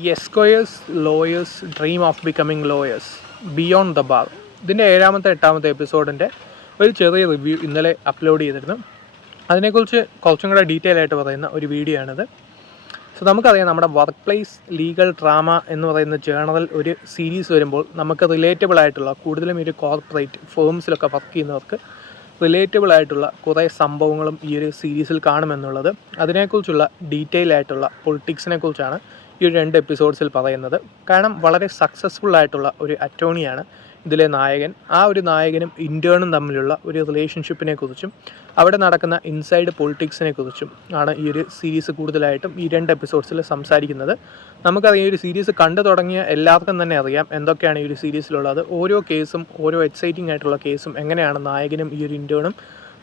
ഈ esquires lawyers dream of becoming lawyers beyond the bar ഇതിൻ്റെ 7ാമത്തെ 8ാമത്തെ എപ്പിസോഡിൻ്റെ ഒരു ചെറിയ റിവ്യൂ ഇന്നലെ അപ്ലോഡ് ചെയ്തിരുന്നു. അതിനെക്കുറിച്ച് കുറച്ചും കൂടെ ഡീറ്റെയിൽ ആയിട്ട് പറയുന്ന ഒരു വീഡിയോ ആണിത്. സോ നമുക്കറിയാം, നമ്മുടെ വർക്ക് പ്ലേസ് ലീഗൽ ഡ്രാമ എന്ന് പറയുന്ന ജേണൽ ഒരു സീരീസ് വരുമ്പോൾ നമുക്ക് റിലേറ്റബിൾ ആയിട്ടുള്ള, കൂടുതലും ഒരു കോർപ്പറേറ്റ് ഫേംസിലൊക്കെ വർക്ക് ചെയ്യുന്നവർക്ക് റിലേറ്റബിൾ ആയിട്ടുള്ള കുറേ സംഭവങ്ങളും ഈ ഒരു സീരീസിൽ കാണുമെന്നുള്ളത്, അതിനെക്കുറിച്ചുള്ള ഡീറ്റെയിൽ ആയിട്ടുള്ള പൊളിറ്റിക്സിനെ കുറിച്ചാണ് ഈ ഒരു 2 എപ്പിസോഡ്സിൽ പറയുന്നത്. കാരണം വളരെ സക്സസ്ഫുൾ ആയിട്ടുള്ള ഒരു അറ്റോർണിയാണ് ഇതിലെ നായകൻ. ആ ഒരു നായകനും ഇൻറ്റേണും തമ്മിലുള്ള ഒരു റിലേഷൻഷിപ്പിനെ കുറിച്ചും അവിടെ നടക്കുന്ന ഇൻസൈഡ് പൊളിറ്റിക്സിനെ കുറിച്ചും ആണ് ഈ ഒരു സീരീസ് കൂടുതലായിട്ടും ഈ 2 എപ്പിസോഡ്സിൽ സംസാരിക്കുന്നത്. നമുക്കറിയാം, ഈ ഒരു സീരീസ് കണ്ടു തുടങ്ങിയ എല്ലാവർക്കും തന്നെ അറിയാം എന്തൊക്കെയാണ് ഈ ഒരു സീരീസിലുള്ളത്. ഓരോ കേസും, ഓരോ എക്സൈറ്റിംഗ് ആയിട്ടുള്ള കേസും എങ്ങനെയാണ് നായകനും ഈ ഒരു ഇൻറ്റേണും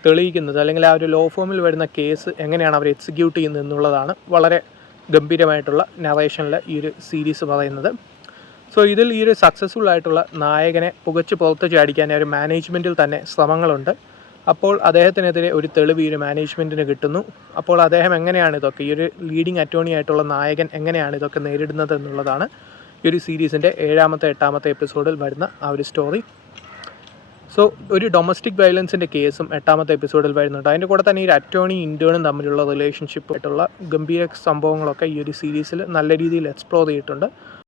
തെളിയിക്കുന്നത്, അല്ലെങ്കിൽ ആ ഒരു ലോ ഫോമിൽ വരുന്ന കേസ് എങ്ങനെയാണ് അവർ എക്സിക്യൂട്ട് ചെയ്യുന്നത് എന്നുള്ളതാണ് വളരെ ഗംഭീരമായിട്ടുള്ള നറേഷനിൽ ഈ ഒരു സീരീസ് പറയുന്നത്. സോ ഇതിൽ ഈ ഒരു സക്സസ്ഫുൾ ആയിട്ടുള്ള നായകനെ പുകച്ച് പുറത്ത് ചാടിക്കാൻ ഒരു മാനേജ്മെൻറ്റിൽ തന്നെ ശ്രമങ്ങളുണ്ട്. അപ്പോൾ അദ്ദേഹത്തിനെതിരെ ഒരു തെളിവ് ഈ ഒരു മാനേജ്മെൻറ്റിന് കിട്ടുന്നു. അപ്പോൾ അദ്ദേഹം എങ്ങനെയാണ് ഇതൊക്കെ, ഈ ഒരു ലീഡിങ് അറ്റോർണി ആയിട്ടുള്ള നായകൻ എങ്ങനെയാണ് ഇതൊക്കെ നേരിടുന്നത് എന്നുള്ളതാണ് ഈ ഒരു സീരീസിൻ്റെ 7ാമത്തെ 8ാമത്തെ എപ്പിസോഡിൽ വരുന്ന ആ ഒരു സ്റ്റോറി. സോ ഒരു ഡൊമസ്റ്റിക് വയലൻസിൻ്റെ കേസും 8ാമത്തെ എപ്പിസോഡിൽ വരുന്നുണ്ട്. അതിൻ്റെ കൂടെ തന്നെ ഈ ഒരു അറ്റോർണി ഇൻറ്റേണും തമ്മിലുള്ള റിലേഷൻഷിപ്പ് ആയിട്ടുള്ള ഗംഭീര സംഭവങ്ങളൊക്കെ ഈ ഒരു സീരീസിൽ നല്ല രീതിയിൽ എക്സ്പ്ലോർ ചെയ്തിട്ടുണ്ട്.